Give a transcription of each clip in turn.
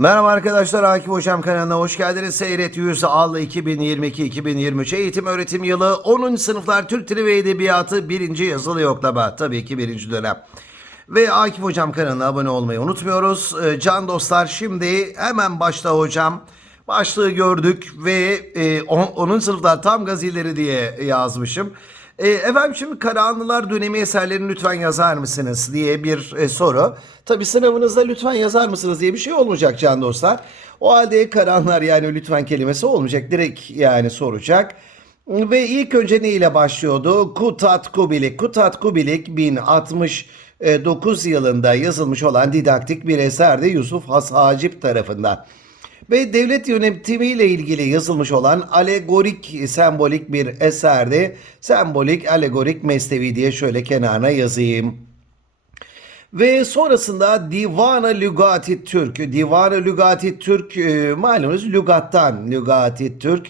Merhaba arkadaşlar, Akif Hocam kanalına hoş geldiniz. Seyret Yüz Al 2022-2023 eğitim öğretim yılı 10. sınıflar Türk Dili ve Edebiyatı 1. yazılı yoklama. Tabii ki 1. dönem. Ve Akif Hocam kanalına abone olmayı unutmuyoruz. Ee, Can dostlar şimdi hemen başta hocam. Başlığı gördük ve e, 10. sınıflar tam gazileri diye yazmışım. E, efendim şimdi Karahanlılar dönemi eserlerini lütfen yazar mısınız diye bir e, soru. Tabi sınavınızda lütfen yazar mısınız diye bir şey olmayacak can dostlar. O halde Karahanlılar yani lütfen kelimesi olmayacak. Direkt yani soracak. Ve ilk önce ne ile başlıyordu? Kutat Kubilik. Kutat Kubilik 1069 yılında yazılmış olan didaktik bir eserdi Yusuf Has Hacip tarafından ve devlet yönetimiyle ilgili yazılmış olan alegorik sembolik bir eserdi. Sembolik alegorik mesnevi diye şöyle kenarına yazayım. Ve sonrasında Divan-ı Lügati Türk. Divan-ı Lügati Türk e, malumunuz lügattan Lügati Türk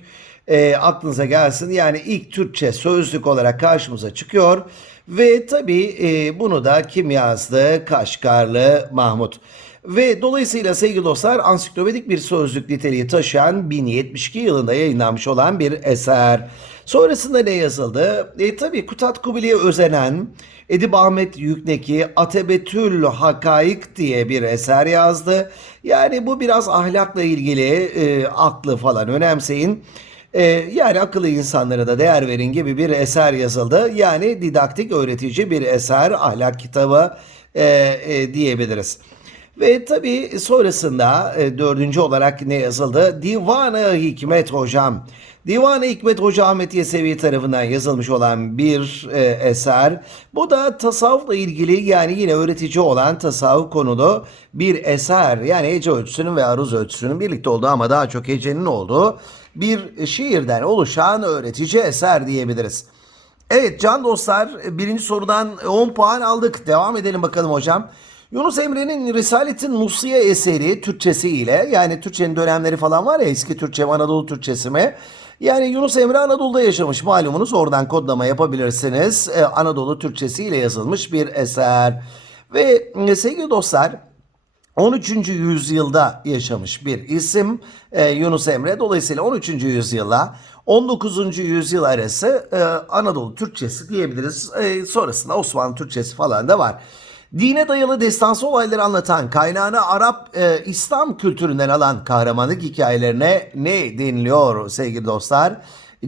e, aklınıza gelsin. Yani ilk Türkçe sözlük olarak karşımıza çıkıyor. Ve tabii e, bunu da kim yazdı? Kaşgarlı Mahmut. Ve dolayısıyla sevgili dostlar ansiklopedik bir sözlük niteliği taşıyan 1072 yılında yayınlanmış olan bir eser. Sonrasında ne yazıldı? E, tabii Kutat Kubili'ye özenen Edip Ahmet Yükneki Atebetül Hakaik diye bir eser yazdı. Yani bu biraz ahlakla ilgili e, aklı falan önemseyin. E, yani akıllı insanlara da değer verin gibi bir eser yazıldı. Yani didaktik öğretici bir eser, ahlak kitabı e, e, diyebiliriz. Ve tabi sonrasında e, dördüncü olarak ne yazıldı? Divan-ı Hikmet Hocam. Divan-ı Hikmet Hoca Ahmet Yesevi tarafından yazılmış olan bir e, eser. Bu da tasavvufla ilgili yani yine öğretici olan tasavvuf konulu bir eser. Yani hece ölçüsünün ve aruz ölçüsünün birlikte olduğu ama daha çok hecenin olduğu bir şiirden oluşan öğretici eser diyebiliriz. Evet can dostlar birinci sorudan 10 puan aldık. Devam edelim bakalım hocam. Yunus Emre'nin Risaletin Nusiye eseri Türkçesi ile yani Türkçenin dönemleri falan var ya eski Türkçe mi Anadolu Türkçesi mi? Yani Yunus Emre Anadolu'da yaşamış malumunuz oradan kodlama yapabilirsiniz. Ee, Anadolu Türkçesi ile yazılmış bir eser. Ve e, sevgili dostlar 13. yüzyılda yaşamış bir isim e, Yunus Emre. Dolayısıyla 13. yüzyılla 19. yüzyıl arası e, Anadolu Türkçesi diyebiliriz. E, sonrasında Osmanlı Türkçesi falan da var. Dine dayalı destansı olayları anlatan kaynağını Arap e, İslam kültüründen alan kahramanlık hikayelerine ne deniliyor sevgili dostlar?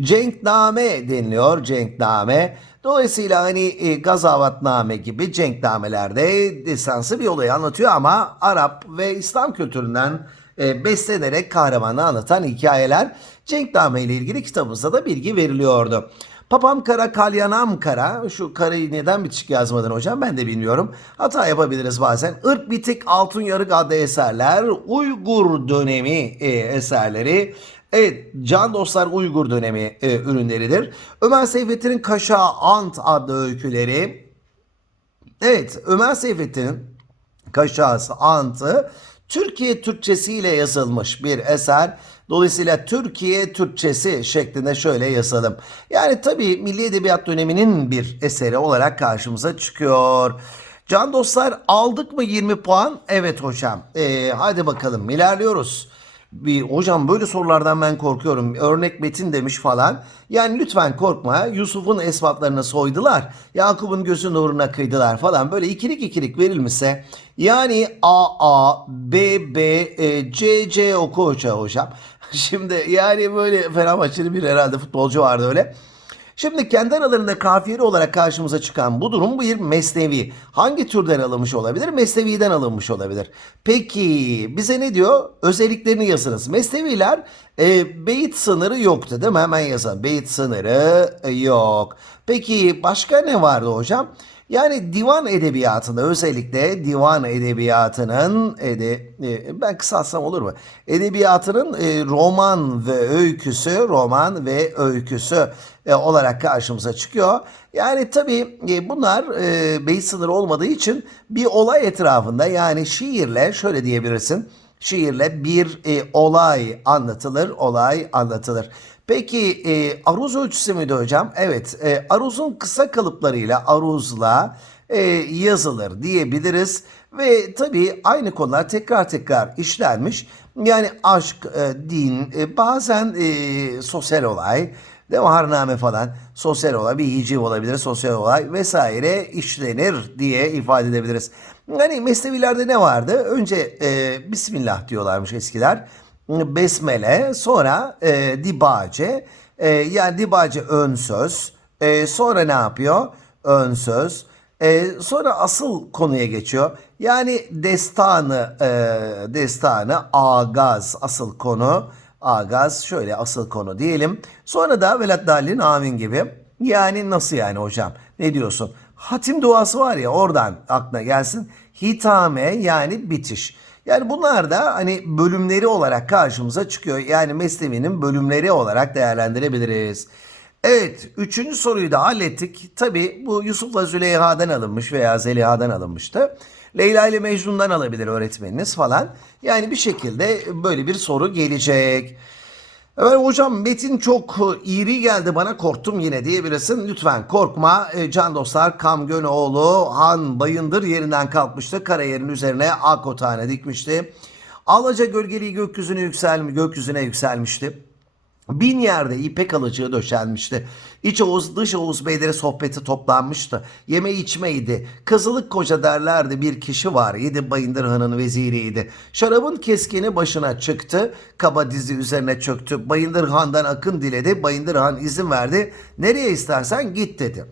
Cenkname deniliyor. Cenkname. Dolayısıyla hani e, Gazavatname gibi cenknamelerde destansı bir olayı anlatıyor ama Arap ve İslam kültüründen e, beslenerek kahramanı anlatan hikayeler Cenkname ile ilgili kitabımızda da bilgi veriliyordu. Papam kara kalyanam kara. Şu karayı neden bitişik yazmadın hocam ben de bilmiyorum. Hata yapabiliriz bazen. Irk bitik altın yarık adlı eserler. Uygur dönemi e, eserleri. Evet can dostlar Uygur dönemi e, ürünleridir. Ömer Seyfettin'in Kaşa Ant adlı öyküleri. Evet Ömer Seyfettin'in Kaşası Ant'ı Türkiye Türkçesi ile yazılmış bir eser. Dolayısıyla Türkiye Türkçesi şeklinde şöyle yazalım. Yani tabii Milli Edebiyat döneminin bir eseri olarak karşımıza çıkıyor. Can dostlar aldık mı 20 puan? Evet hocam. Ee, hadi bakalım ilerliyoruz. Bir, hocam böyle sorulardan ben korkuyorum. Örnek metin demiş falan. Yani lütfen korkma. Yusuf'un esbatlarını soydular. Yakup'un gözü nuruna kıydılar falan. Böyle ikilik ikilik verilmişse yani A A B B e, C C oku hoca hocam. Şimdi yani böyle Fenerbahçeli bir herhalde futbolcu vardı öyle. Şimdi kendi aralarında kafiyeli olarak karşımıza çıkan bu durum bir mesnevi. Hangi türden alınmış olabilir? Mesnevi'den alınmış olabilir. Peki bize ne diyor? Özelliklerini yazınız. Mesneviler e, beyit sınırı yoktu değil mi? Hemen yazalım. Beyit sınırı yok. Peki başka ne vardı hocam? Yani divan edebiyatında özellikle divan edebiyatının ede, e, ben kısaltsam olur mu? Edebiyatının e, roman ve öyküsü, roman ve öyküsü e, olarak karşımıza çıkıyor. Yani tabii bunlar e, beyit sınırı olmadığı için bir olay etrafında yani şiirle şöyle diyebilirsin. Şiirle bir olay anlatılır, olay anlatılır. Peki e, aruz ölçüsü müydü hocam? Evet, e, aruzun kısa kalıplarıyla aruzla e, yazılır diyebiliriz. Ve tabii aynı konular tekrar tekrar işlenmiş. Yani aşk, e, din, e, bazen e, sosyal olay, Devaharname falan sosyal olay, bir hiciv olabilir, sosyal olay vesaire işlenir diye ifade edebiliriz. Yani mesnevilerde ne vardı? Önce e, Bismillah diyorlarmış eskiler. Besmele, sonra e, dibace. E, yani dibace ön söz. E, sonra ne yapıyor? Ön söz. E, sonra asıl konuya geçiyor. Yani destanı, e, destanı, agaz asıl konu. Agaz şöyle asıl konu diyelim. Sonra da velat dallin amin gibi. Yani nasıl yani hocam? Ne diyorsun? Hatim duası var ya oradan aklına gelsin. Hitame yani bitiş. Yani bunlar da hani bölümleri olarak karşımıza çıkıyor. Yani mesleğinin bölümleri olarak değerlendirebiliriz. Evet, üçüncü soruyu da hallettik. Tabi bu Yusuf'la Züleyha'dan alınmış veya Zeliha'dan alınmıştı. Leyla ile Mecnun'dan alabilir öğretmeniniz falan. Yani bir şekilde böyle bir soru gelecek. Evet hocam metin çok iri geldi bana korktum yine diyebilirsin. Lütfen korkma. E, Can dostlar Kamgönoğlu Han Bayındır yerinden kalkmıştı. Karayerin üzerine ak otağına dikmişti. Alaca gölgeli gökyüzüne yükselmi, gökyüzüne yükselmişti. Bin yerde ipek alıcığı döşenmişti. İç Oğuz dış Oğuz beyleri sohbeti toplanmıştı. Yeme içmeydi. Kızılık koca derlerdi bir kişi var. Yedi Bayındır Han'ın veziriydi. Şarabın keskeni başına çıktı. Kaba dizi üzerine çöktü. Bayındır Han'dan akın diledi. Bayındır Han izin verdi. Nereye istersen git dedi.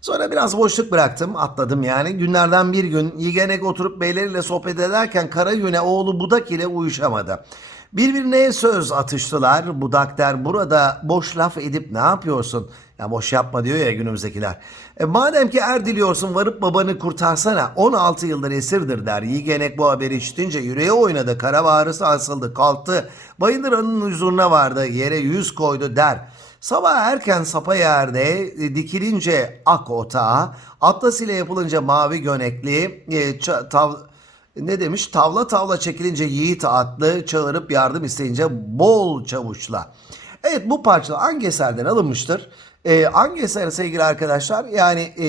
Sonra biraz boşluk bıraktım, atladım yani. Günlerden bir gün Yigenek oturup beyleriyle sohbet ederken Karayüne oğlu Budak ile uyuşamadı. Birbirine söz atıştılar. Budak der burada boş laf edip ne yapıyorsun? Ya boş yapma diyor ya günümüzdekiler. E, madem ki er diliyorsun varıp babanı kurtarsana. 16 yıldır esirdir der. Yigenek bu haberi işitince yüreği oynadı. Kara bağrısı asıldı kalktı. Bayındıra'nın huzuruna vardı. Yere yüz koydu der. Sabah erken sapa yerde e, dikilince ak otağı, atlas ile yapılınca mavi gönekli, e, tav, ne demiş? Tavla tavla çekilince yiğit atlı, çağırıp yardım isteyince bol çavuşla. Evet bu parça hangi eserden alınmıştır? Ee, hangi eser sevgili arkadaşlar? Yani e,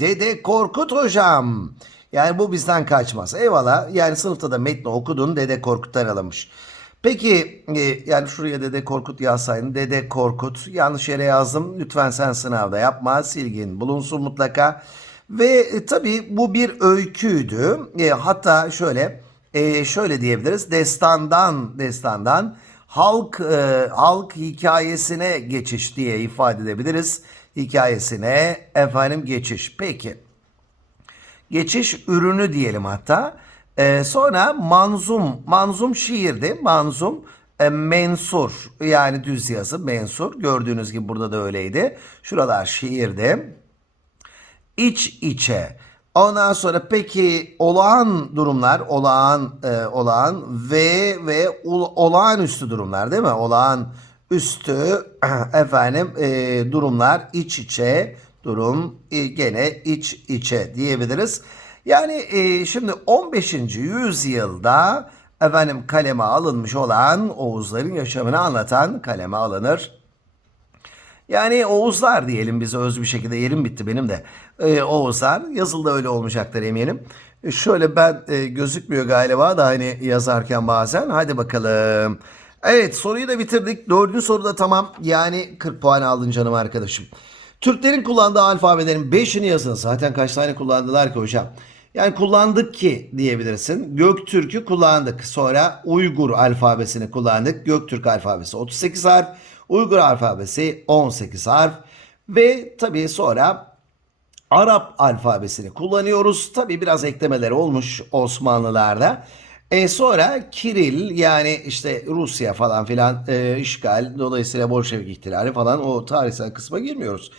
Dede Korkut hocam. Yani bu bizden kaçmaz. Eyvallah. Yani sınıfta da metni okudun Dede Korkut'tan alınmış. Peki e, yani şuraya Dede Korkut yazsaydın. Dede Korkut yanlış yere yazdım. Lütfen sen sınavda yapma. Silgin bulunsun mutlaka. Ve e, tabii bu bir öyküydü. E, hatta şöyle e, şöyle diyebiliriz. Destandan destandan halk halk hikayesine geçiş diye ifade edebiliriz. Hikayesine efendim geçiş. Peki. Geçiş ürünü diyelim hatta. Sonra manzum, manzum şiirdi. Manzum mensur yani düz yazı mensur. Gördüğünüz gibi burada da öyleydi. Şuralar şiirdi. İç içe. Ondan sonra peki olağan durumlar, olağan, e, olağan ve ve ol- olağanüstü durumlar değil mi? Olağan üstü efendim e, durumlar iç içe durum e, gene iç içe diyebiliriz. Yani e, şimdi 15. yüzyılda efendim kaleme alınmış olan Oğuzların yaşamını anlatan kaleme alınır. Yani Oğuzlar diyelim biz öz bir şekilde yerim bitti benim de. Ee, Oğuzlar yazılda öyle olmayacaktır eminim. E, Şöyle ben e, gözükmüyor galiba da hani yazarken bazen. Hadi bakalım. Evet soruyu da bitirdik. Dördüncü soru da tamam. Yani 40 puan aldın canım arkadaşım. Türklerin kullandığı alfabelerin 5'ini yazın. Zaten kaç tane kullandılar ki hocam? Yani kullandık ki diyebilirsin. Göktürk'ü kullandık. Sonra Uygur alfabesini kullandık. Göktürk alfabesi 38 harf. Uygur alfabesi 18 harf. Ve tabii sonra Arap alfabesini kullanıyoruz. Tabii biraz eklemeler olmuş Osmanlılarda. E sonra Kiril yani işte Rusya falan filan e, işgal dolayısıyla Bolşevik ihtilali falan o tarihsel kısma girmiyoruz.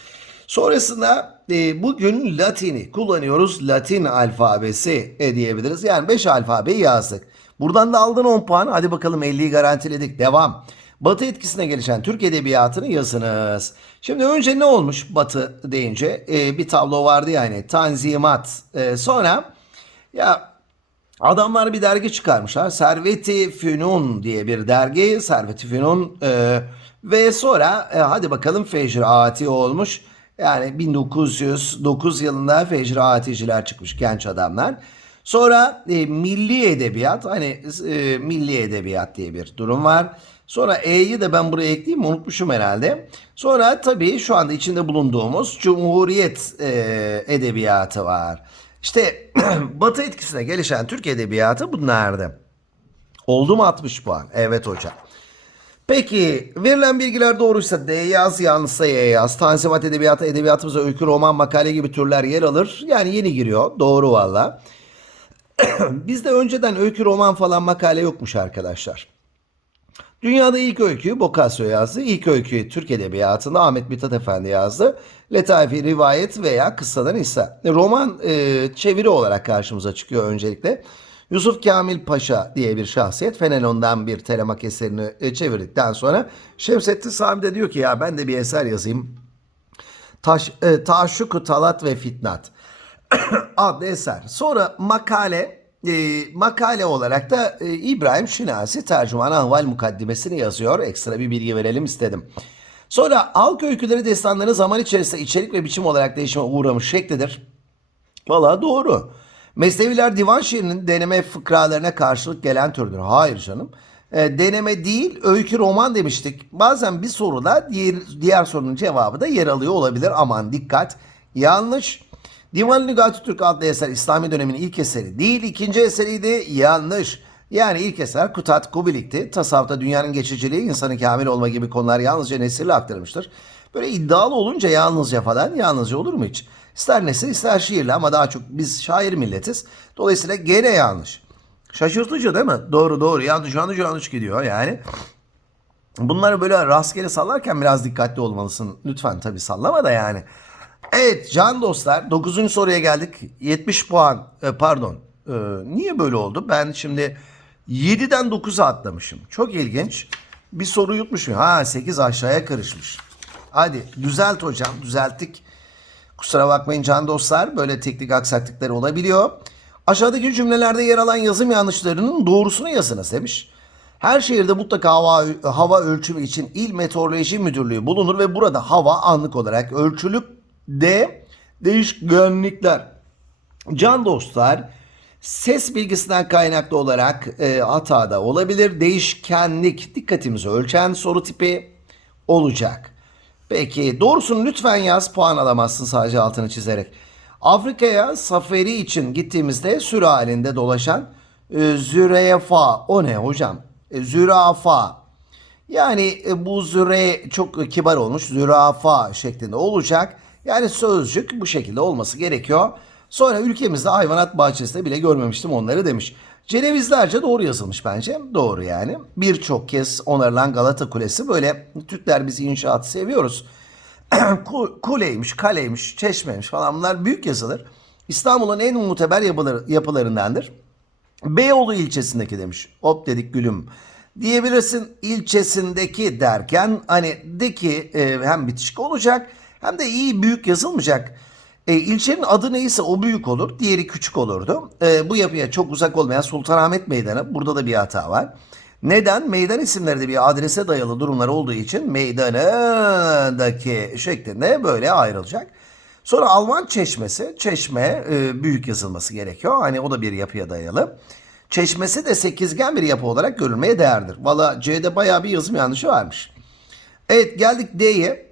Sonrasında e, bugün Latin'i kullanıyoruz. Latin alfabesi e, diyebiliriz. Yani 5 alfabeyi yazdık. Buradan da aldın 10 puan. Hadi bakalım 50'yi garantiledik. Devam. Batı etkisine gelişen Türk Edebiyatı'nı yazınız. Şimdi önce ne olmuş Batı deyince? E, bir tablo vardı yani Tanzimat. E, sonra ya adamlar bir dergi çıkarmışlar. Servet-i Fünun diye bir dergi. Servet-i Fünun e, ve sonra e, hadi bakalım fecraati olmuş. Yani 1909 yılında Fecri Aticiler çıkmış genç adamlar. Sonra e, milli edebiyat hani e, milli edebiyat diye bir durum var. Sonra E'yi de ben buraya ekleyeyim unutmuşum herhalde. Sonra tabii şu anda içinde bulunduğumuz Cumhuriyet e, edebiyatı var. İşte Batı etkisine gelişen Türk edebiyatı bunlardı. Oldu mu 60 puan? Evet hocam. Peki verilen bilgiler doğruysa D yaz yanlışsa Y yaz. Tanzimat edebiyatı edebiyatımıza öykü, roman, makale gibi türler yer alır. Yani yeni giriyor. Doğru valla. Bizde önceden öykü, roman falan makale yokmuş arkadaşlar. Dünyada ilk öyküyü Boccaccio yazdı. İlk öyküyü Türk Edebiyatı'nda Ahmet Mithat Efendi yazdı. Letaifi, rivayet veya kıssadan hisse. Roman e, çeviri olarak karşımıza çıkıyor öncelikle. Yusuf Kamil Paşa diye bir şahsiyet Fenelon'dan bir telemak eserini e, çevirdikten sonra Şemsettin Sami de diyor ki ya ben de bir eser yazayım. Taş, e, Taşşuku Talat ve Fitnat adlı eser. Sonra makale e, makale olarak da e, İbrahim Şinasi tercüman ahval mukaddimesini yazıyor. Ekstra bir bilgi verelim istedim. Sonra halk öyküleri destanları zaman içerisinde içerik ve biçim olarak değişime uğramış şeklidir. Valla doğru. Mesneviler divan şiirinin deneme fıkralarına karşılık gelen türdür. Hayır canım. E, deneme değil öykü roman demiştik. Bazen bir soruda diğer, diğer sorunun cevabı da yer alıyor olabilir. Aman dikkat. Yanlış. Divan-ı Lügat-ı Türk adlı eser İslami dönemin ilk eseri değil ikinci eseriydi. Yanlış. Yani ilk eser Kutat Kubilik'ti. Tasavvufta dünyanın geçiciliği, insanın kamil olma gibi konular yalnızca nesirle aktarılmıştır. Böyle iddialı olunca yalnızca falan yalnızca olur mu hiç? İster nesil ister şiirle ama daha çok biz şair milletiz. Dolayısıyla gene yanlış. Şaşırtıcı değil mi? Doğru doğru yanlış yanlış yanlış gidiyor yani. Bunları böyle rastgele sallarken biraz dikkatli olmalısın. Lütfen tabii sallama da yani. Evet can dostlar 9. soruya geldik. 70 puan e, pardon. E, niye böyle oldu? Ben şimdi 7'den 9'a atlamışım. Çok ilginç. Bir soru yutmuşum. Ha 8 aşağıya karışmış. Hadi düzelt hocam düzelttik. Kusura bakmayın can dostlar böyle teknik aksaklıklar olabiliyor. Aşağıdaki cümlelerde yer alan yazım yanlışlarının doğrusunu yazınız demiş. Her şehirde mutlaka hava, hava ölçümü için İl Meteoroloji Müdürlüğü bulunur ve burada hava anlık olarak ölçülüp de değişkenlikler. Can dostlar ses bilgisinden kaynaklı olarak e, hata da olabilir. Değişkenlik dikkatimizi ölçen soru tipi olacak. Peki doğrusunu lütfen yaz puan alamazsın sadece altını çizerek. Afrika'ya safari için gittiğimizde sürü halinde dolaşan e, zürefa o ne hocam? E, zürafa yani e, bu züre çok kibar olmuş zürafa şeklinde olacak. Yani sözcük bu şekilde olması gerekiyor. Sonra ülkemizde hayvanat bahçesinde bile görmemiştim onları demiş. Cenevizlerce doğru yazılmış bence. Doğru yani. Birçok kez onarılan Galata Kulesi böyle Türkler biz inşaatı seviyoruz. Kuleymiş, kaleymiş, çeşmeymiş falan bunlar büyük yazılır. İstanbul'un en muteber yapılar, yapılarındandır. Beyoğlu ilçesindeki demiş. Hop dedik gülüm. Diyebilirsin ilçesindeki derken hani de ki e, hem bitişik olacak hem de iyi büyük yazılmayacak. E, ilçenin adı neyse o büyük olur. Diğeri küçük olurdu. E, bu yapıya çok uzak olmayan Sultanahmet Meydanı. Burada da bir hata var. Neden? Meydan isimleri de bir adrese dayalı durumlar olduğu için meydanındaki şeklinde böyle ayrılacak. Sonra Alman çeşmesi, çeşme e, büyük yazılması gerekiyor. Hani o da bir yapıya dayalı. Çeşmesi de sekizgen bir yapı olarak görülmeye değerdir. Valla C'de bayağı bir yazım yanlışı varmış. Evet geldik D'ye.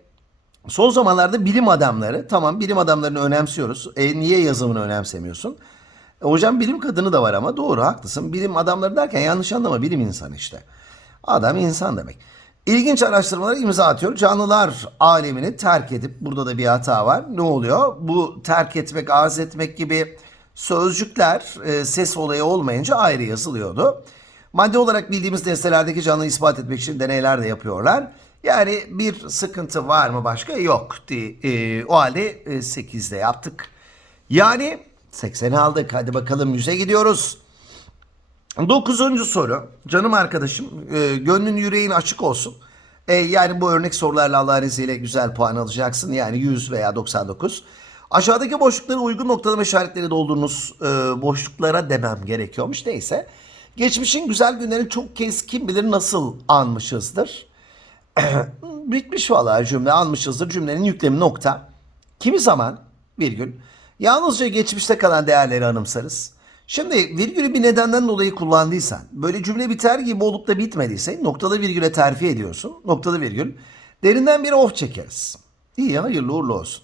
Son zamanlarda bilim adamları, tamam bilim adamlarını önemsiyoruz. E niye yazımını önemsemiyorsun? E, hocam bilim kadını da var ama doğru haklısın. Bilim adamları derken yanlış anlama bilim insanı işte. Adam insan demek. İlginç araştırmalara imza atıyor. Canlılar alemini terk edip burada da bir hata var. Ne oluyor? Bu terk etmek, arz etmek gibi sözcükler e, ses olayı olmayınca ayrı yazılıyordu. Madde olarak bildiğimiz nesnelerdeki canlıyı ispat etmek için deneyler de yapıyorlar. Yani bir sıkıntı var mı başka? Yok. E, o halde e, 8'de yaptık. Yani 80'i aldık. Hadi bakalım 100'e gidiyoruz. Dokuzuncu soru. Canım arkadaşım e, gönlün yüreğin açık olsun. E, yani bu örnek sorularla Allah'ın izniyle güzel puan alacaksın. Yani 100 veya 99. Aşağıdaki boşlukları uygun noktalama işaretleri doldurunuz e, boşluklara demem gerekiyormuş. Neyse. Geçmişin güzel günlerini çok kez kim bilir nasıl anmışızdır. Bitmiş vallahi cümle almışızdır. Cümlenin yüklemi nokta. Kimi zaman virgül yalnızca geçmişte kalan değerleri anımsarız. Şimdi virgülü bir nedenden dolayı kullandıysan, böyle cümle biter gibi olup da bitmediyse noktalı virgüle terfi ediyorsun. Noktalı virgül. Derinden bir of çekeriz. İyi hayırlı uğurlu olsun.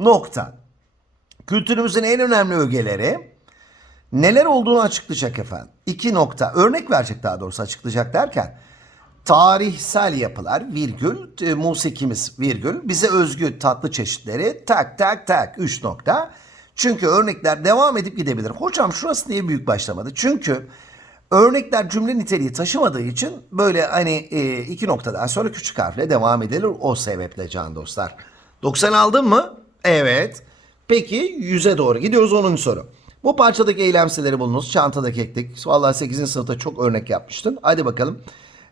Nokta. Kültürümüzün en önemli ögeleri neler olduğunu açıklayacak efendim. İki nokta. Örnek verecek daha doğrusu açıklayacak derken tarihsel yapılar virgül musikimiz virgül bize özgü tatlı çeşitleri tak tak tak 3 nokta. Çünkü örnekler devam edip gidebilir. Hocam şurası niye büyük başlamadı? Çünkü örnekler cümle niteliği taşımadığı için böyle hani e, iki noktadan sonra küçük harfle devam edilir. O sebeple can dostlar. 90 aldın mı? Evet. Peki 100'e doğru gidiyoruz 10. soru. Bu parçadaki eylemseleri bulunuz. Çantadaki ektik. Vallahi 8. sınıfta çok örnek yapmıştın. Hadi bakalım.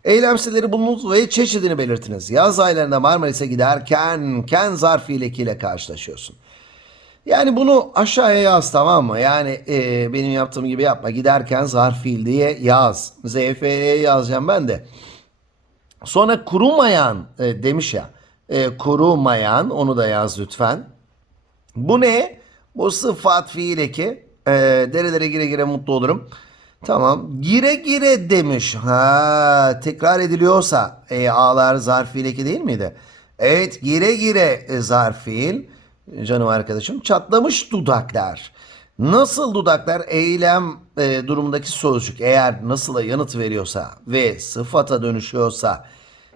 Eylemseleri bulunuz ve çeşidini belirtiniz. Yaz aylarında Marmaris'e giderken ken zarf ile karşılaşıyorsun. Yani bunu aşağıya yaz tamam mı? Yani e, benim yaptığım gibi yapma. Giderken zarf fiil diye yaz. ZF'ye yazacağım ben de. Sonra kurumayan e, demiş ya. E, kurumayan onu da yaz lütfen. Bu ne? Bu sıfat fiil eki. E, derelere gire gire mutlu olurum. Tamam. Gire gire demiş. Ha, tekrar ediliyorsa e, ağlar zarf fiil eki değil miydi? Evet gire gire e, zarf fiil. Canım arkadaşım. Çatlamış dudaklar. Nasıl dudaklar eylem e, durumundaki sözcük eğer nasıla yanıt veriyorsa ve sıfata dönüşüyorsa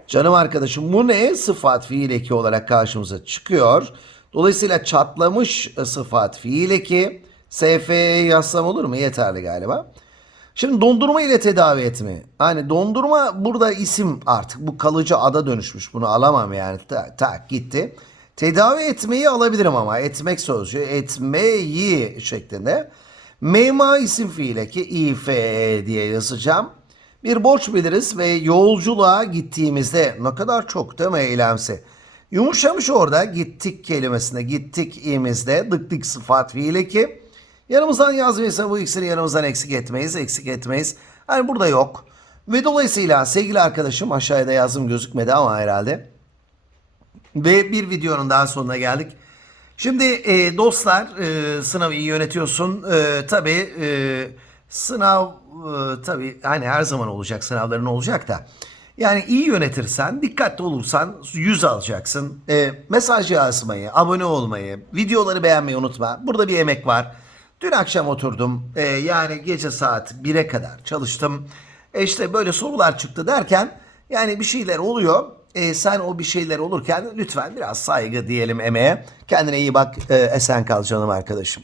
canım arkadaşım bu ne? Sıfat fiil eki olarak karşımıza çıkıyor. Dolayısıyla çatlamış sıfat fiil eki SF'ye yazsam olur mu? Yeterli galiba. Şimdi dondurma ile tedavi etme. Hani dondurma burada isim artık. Bu kalıcı ada dönüşmüş. Bunu alamam yani. Tak, tak gitti. Tedavi etmeyi alabilirim ama. Etmek sözcüğü. Etmeyi şeklinde. Mema isim fiile ki İFE diye yazacağım. Bir borç biliriz ve yolculuğa gittiğimizde ne kadar çok değil mi eylemsi? Yumuşamış orada gittik kelimesinde gittik imizde dık dık sıfat fiili ki yanımızdan yazmıyorsa bu ikisini yanımızdan eksik etmeyiz eksik etmeyiz. Hani burada yok. Ve dolayısıyla sevgili arkadaşım aşağıya da yazım gözükmedi ama herhalde. Ve bir videonun daha sonuna geldik. Şimdi e, dostlar e, sınavı iyi yönetiyorsun. E, tabii e, sınav e, tabii hani her zaman olacak sınavların olacak da. Yani iyi yönetirsen, dikkatli olursan 100 alacaksın. E, mesaj yazmayı, abone olmayı, videoları beğenmeyi unutma. Burada bir emek var. Dün akşam oturdum. E, yani gece saat 1'e kadar çalıştım. E işte böyle sorular çıktı derken yani bir şeyler oluyor. E, sen o bir şeyler olurken lütfen biraz saygı diyelim emeğe. Kendine iyi bak, e, esen kal canım arkadaşım.